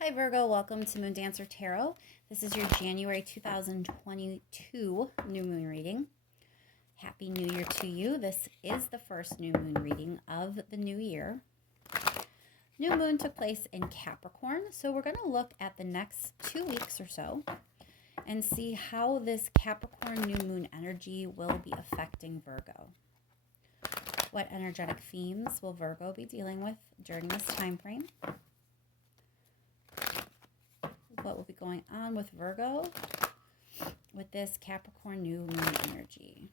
Hi Virgo, welcome to Moon Dancer Tarot. This is your January 2022 new moon reading. Happy New Year to you. This is the first new moon reading of the new year. New moon took place in Capricorn, so we're going to look at the next 2 weeks or so and see how this Capricorn new moon energy will be affecting Virgo. What energetic themes will Virgo be dealing with during this time frame? What will be going on with Virgo with this Capricorn new moon energy?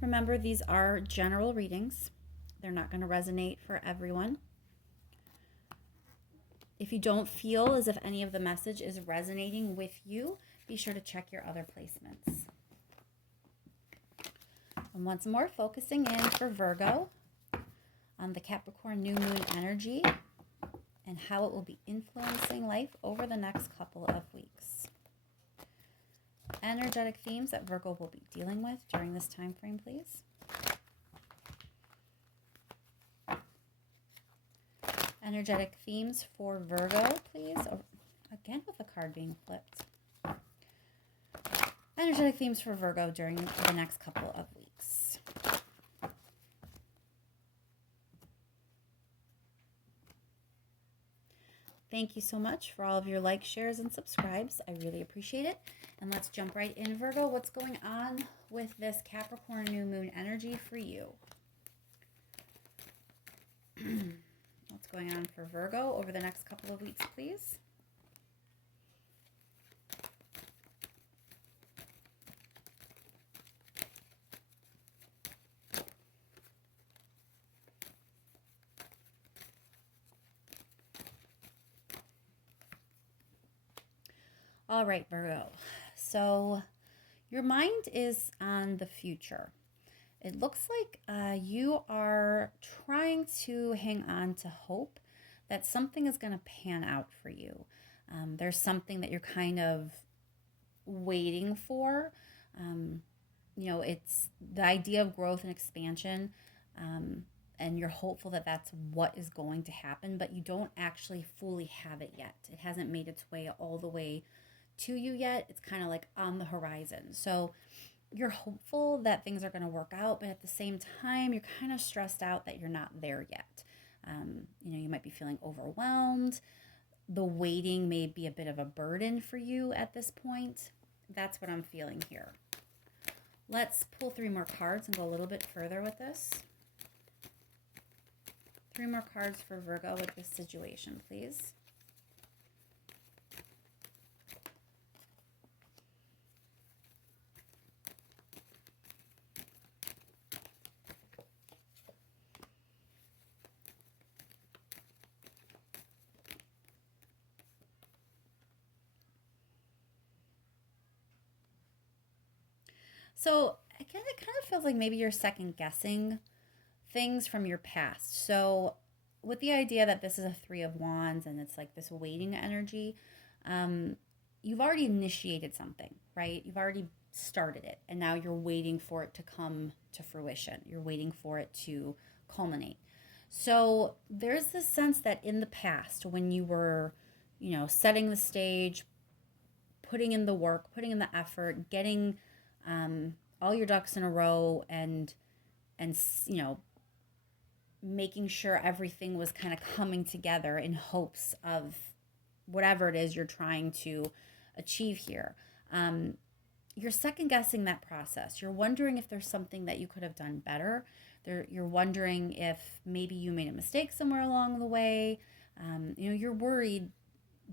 Remember, these are general readings. They're not going to resonate for everyone. If you don't feel as if any of the message is resonating with you, be sure to check your other placements. And once more, focusing in for Virgo on the Capricorn new moon energy and how it will be influencing life over the next couple of weeks. Energetic themes that Virgo will be dealing with during this time frame, please. Energetic themes for Virgo, please. Oh, again with the card being flipped. Energetic themes for Virgo during the next couple of weeks. Thank you so much for all of your likes, shares, and subscribes. I really appreciate it. And let's jump right in, Virgo. What's going on with this Capricorn new moon energy for you? What's going on for Virgo over the next couple of weeks, please? All right, Virgo. So your mind is on the future. It looks like you are trying to hang on to hope that something is going to pan out for you. There's something that you're kind of waiting for. It's the idea of growth and expansion. And you're hopeful that that's what is going to happen, but you don't actually fully have it yet. It hasn't made its way all the way to you yet. It's kind of like on the horizon. So you're hopeful that things are going to work out, but at the same time, you're kind of stressed out that you're not there yet. You might be feeling overwhelmed. The waiting may be a bit of a burden for you at this point. That's what I'm feeling here. Let's pull 3 more cards and go a little bit further with this. 3 more cards for Virgo with this situation, please. So again, it kind of feels like maybe you're second guessing things from your past. So with the idea that this is a 3 of Wands and it's like this waiting energy, you've already initiated something, right? You've already started it, and now you're waiting for it to come to fruition. You're waiting for it to culminate. So there's this sense that in the past, when you were, setting the stage, putting in the work, putting in the effort, getting all your ducks in a row, and making sure everything was kind of coming together in hopes of whatever it is you're trying to achieve here. You're second guessing that process. You're wondering if there's something that you could have done better. You're wondering if maybe you made a mistake somewhere along the way. You're worried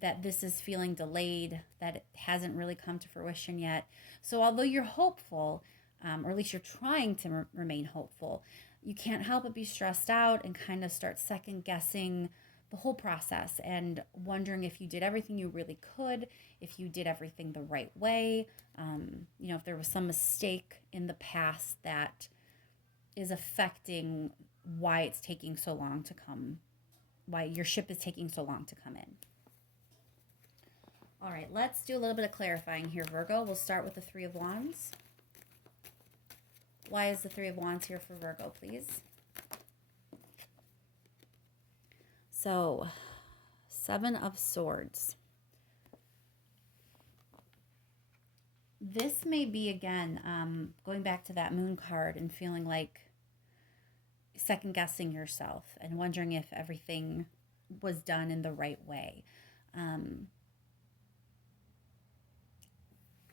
that this is feeling delayed, that it hasn't really come to fruition yet. So although you're hopeful, or at least you're trying to remain hopeful, you can't help but be stressed out and kind of start second guessing the whole process and wondering if you did everything you really could, if you did everything the right way, if there was some mistake in the past that is affecting why it's taking so long to come, why your ship is taking so long to come in. All right, let's do a little bit of clarifying here, Virgo. We'll start with the 3 of Wands. Why is the Three of Wands here for Virgo, please? So, Seven of Swords. This may be, again, going back to that Moon card and feeling like second guessing yourself and wondering if everything was done in the right way.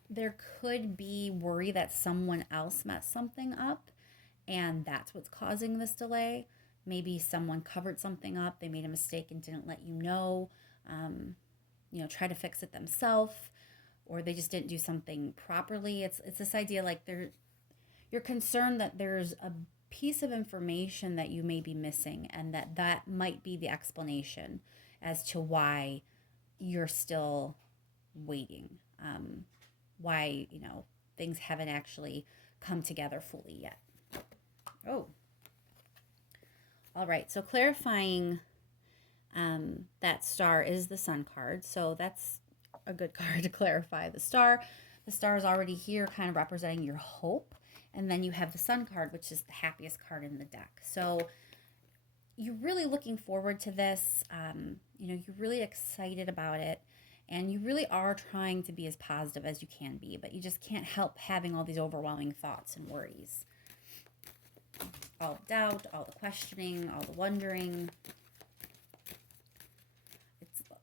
There could be worry that someone else messed something up and that's what's causing this delay. Maybe someone covered something up, they made a mistake and didn't let you know, try to fix it themselves, or they just didn't do something properly. It's this idea like you're concerned that there's a piece of information that you may be missing and that might be the explanation as to why you're still waiting, why things haven't actually come together fully yet. Oh, all right, so clarifying that star is the Sun card, so that's a good card to clarify the star. The star is already here kind of representing your hope, and then you have the Sun card, which is the happiest card in the deck. So you're really looking forward to this. You're really excited about it, and you really are trying to be as positive as you can be, but you just can't help having all these overwhelming thoughts and worries. All the doubt, all the questioning, all the wondering.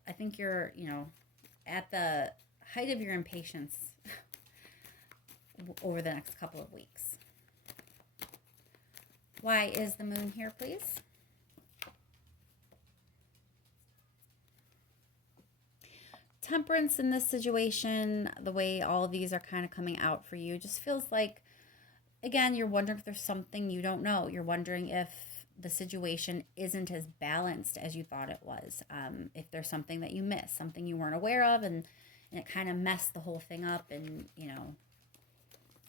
I think you're, at the height of your impatience over the next couple of weeks. Why is the Moon here, please? Temperance in this situation, the way all of these are kind of coming out for you, just feels like, again, you're wondering if there's something you don't know. You're wondering if the situation isn't as balanced as you thought it was. If there's something that you missed, something you weren't aware of, and it kind of messed the whole thing up, and,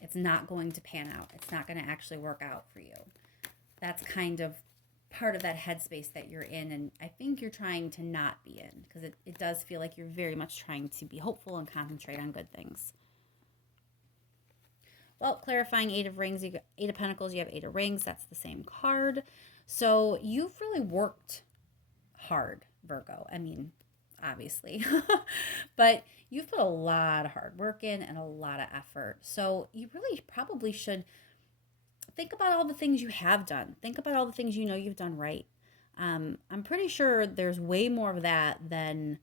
it's not going to pan out. It's not going to actually work out for you. That's kind of part of that headspace that you're in, and I think you're trying to not be in, because it does feel like you're very much trying to be hopeful and concentrate on good things. Well, clarifying Eight of Rings, you got Eight of Pentacles, you have Eight of Rings, that's the same card. So you've really worked hard, Virgo. I mean, obviously, but you've put a lot of hard work in and a lot of effort. So you really probably should think about all the things you have done. Think about all the things you've done right. I'm pretty sure there's way more of that than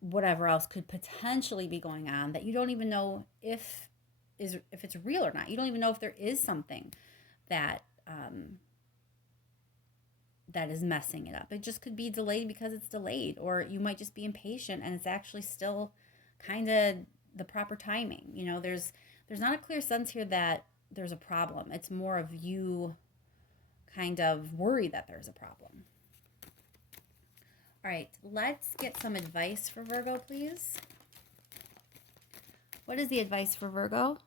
whatever else could potentially be going on that you don't even know if it's real or not. You don't even know if there is something that that is messing it up. It just could be delayed because it's delayed, or you might just be impatient and it's actually still kind of the proper timing. There's not a clear sense here that there's a problem. It's more of you kind of worry that there's a problem. All right, let's get some advice for Virgo, please. What is the advice for Virgo?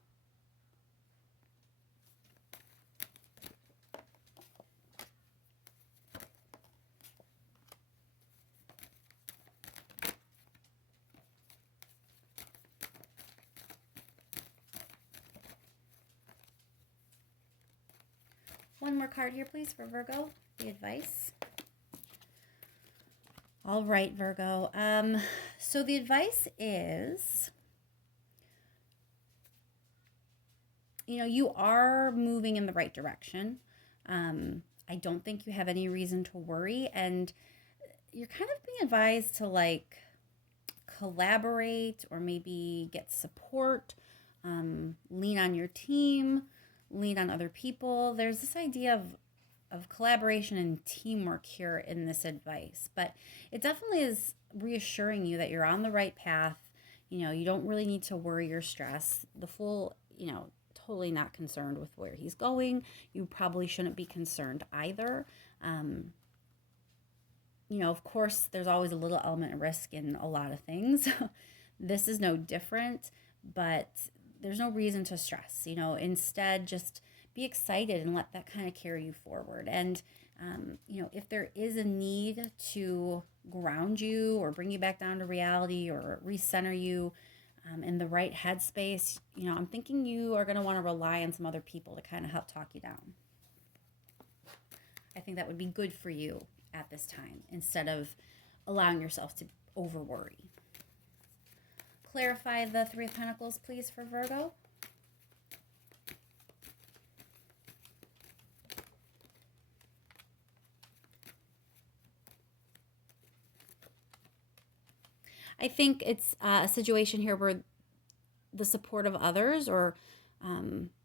One more card here, please, for Virgo, the advice. All right, Virgo. So the advice is, you are moving in the right direction. I don't think you have any reason to worry, and you're kind of being advised to collaborate or maybe get support, lean on your team, lean on other people. There's this idea of collaboration and teamwork here in this advice, but it definitely is reassuring you that you're on the right path. You don't really need to worry or stress. The Fool, totally not concerned with where he's going. You probably shouldn't be concerned either. Of course, there's always a little element of risk in a lot of things. This is no different, but there's no reason to stress. Instead, just be excited and let that kind of carry you forward. And, if there is a need to ground you or bring you back down to reality or recenter you, in the right headspace. You know, I'm thinking you are going to want to rely on some other people to kind of help talk you down. I think that would be good for you at this time instead of allowing yourself to over worry. Clarify the Three of Pentacles, please, for Virgo. I think it's a situation here where the support of others or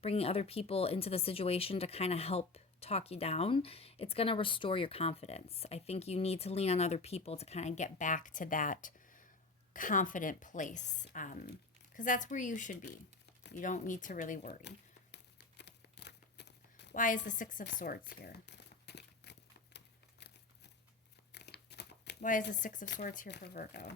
bringing other people into the situation to kind of help talk you down, it's going to restore your confidence. I think you need to lean on other people to kind of get back to that confident place, because that's where you should be. You don't need to really worry. Why is the Six of Swords here? Why is the Six of Swords here for Virgo?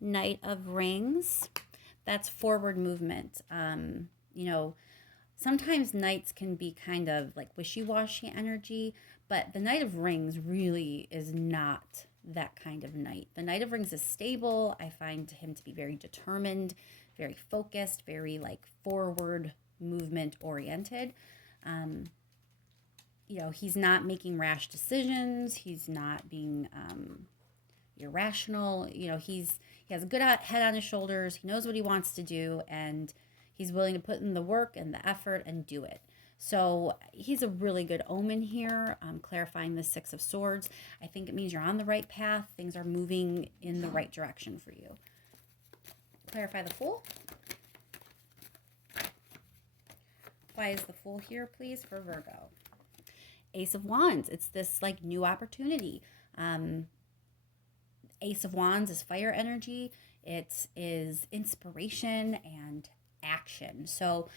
Knight of Rings, that's forward movement. You know, sometimes knights can be kind of like wishy-washy energy, but the Knight of Rings really is not that kind of knight. The Knight of Rings is stable. I find him to be very determined, very focused, very like forward movement oriented. You know, he's not making rash decisions. He's not being irrational. You know, he has a good head on his shoulders. He knows what he wants to do, and he's willing to put in the work and the effort and do it. So he's a really good omen here, clarifying the Six of Swords. I think it means you're on the right path. Things are moving in the right direction for you. Clarify the Fool. Why is the Fool here, please, for Virgo? Ace of Wands. It's this like new opportunity. Ace of Wands is fire energy. It is inspiration and action. So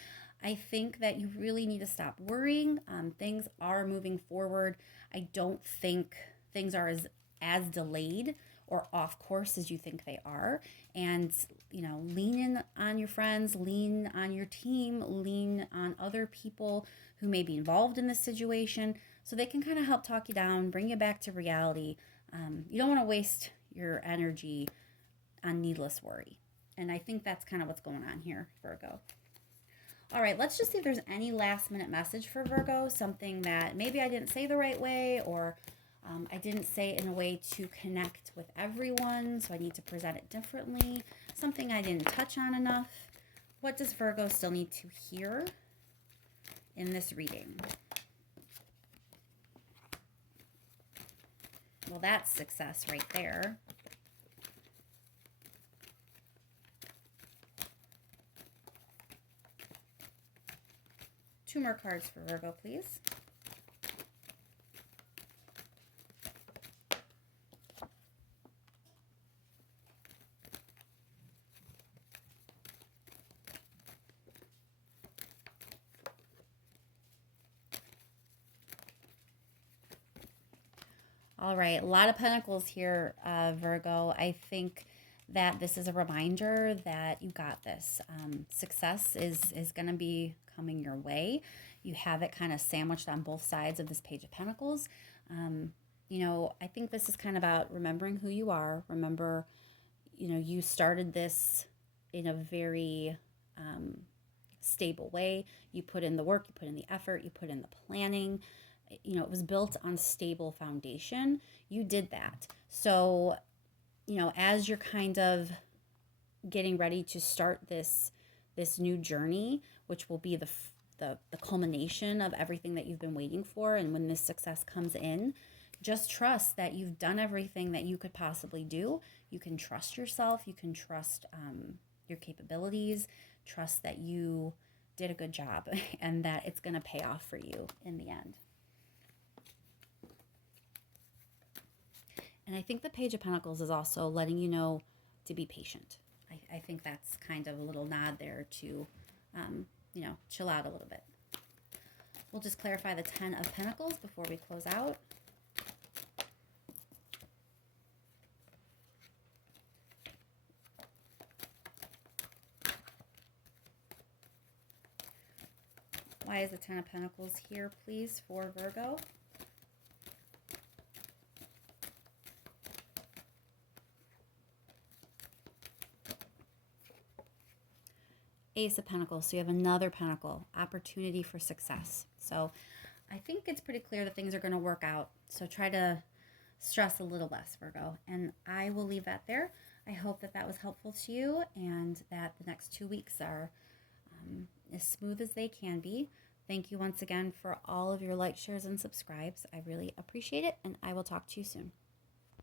I think that you really need to stop worrying. Things are moving forward. I don't think things are as delayed or off course as you think they are. And, you know, lean in on your friends, lean on your team, lean on other people who may be involved in this situation so they can kind of help talk you down, bring you back to reality. You don't want to waste your energy on needless worry. And I think that's kind of what's going on here, Virgo. All right, let's just see if there's any last minute message for Virgo, something that maybe I didn't say the right way, or I didn't say it in a way to connect with everyone, so I need to present it differently, something I didn't touch on enough. What does Virgo still need to hear in this reading? Well, that's success right there. Two more cards for Virgo, please. All right, a lot of pentacles here, Virgo. I think that this is a reminder that you got this. Success is going to be coming your way. You have it kind of sandwiched on both sides of this Page of Pentacles. You know, I think this is kind of about remembering who you are. Remember, you know, you started this in a very stable way. You put in the work, you put in the effort, you put in the planning. You know, it was built on stable foundation. You did that. So, you know, as you're kind of getting ready to start this new journey, which will be the culmination of everything that you've been waiting for, and when this success comes in, just trust that you've done everything that you could possibly do. You can trust yourself. You can trust your capabilities. Trust that you did a good job and that it's going to pay off for you in the end. And I think the Page of Pentacles is also letting you know to be patient. I think that's kind of a little nod there to, you know, chill out a little bit. We'll just clarify the Ten of Pentacles before we close out. Why is the Ten of Pentacles here, please, for Virgo? Ace of Pentacles. So you have another pentacle, opportunity for success. So I think it's pretty clear that things are going to work out. So try to stress a little less, Virgo. And I will leave that there. I hope that that was helpful to you and that the next 2 weeks are as smooth as they can be. Thank you once again for all of your likes, shares, and subscribes. I really appreciate it, and I will talk to you soon.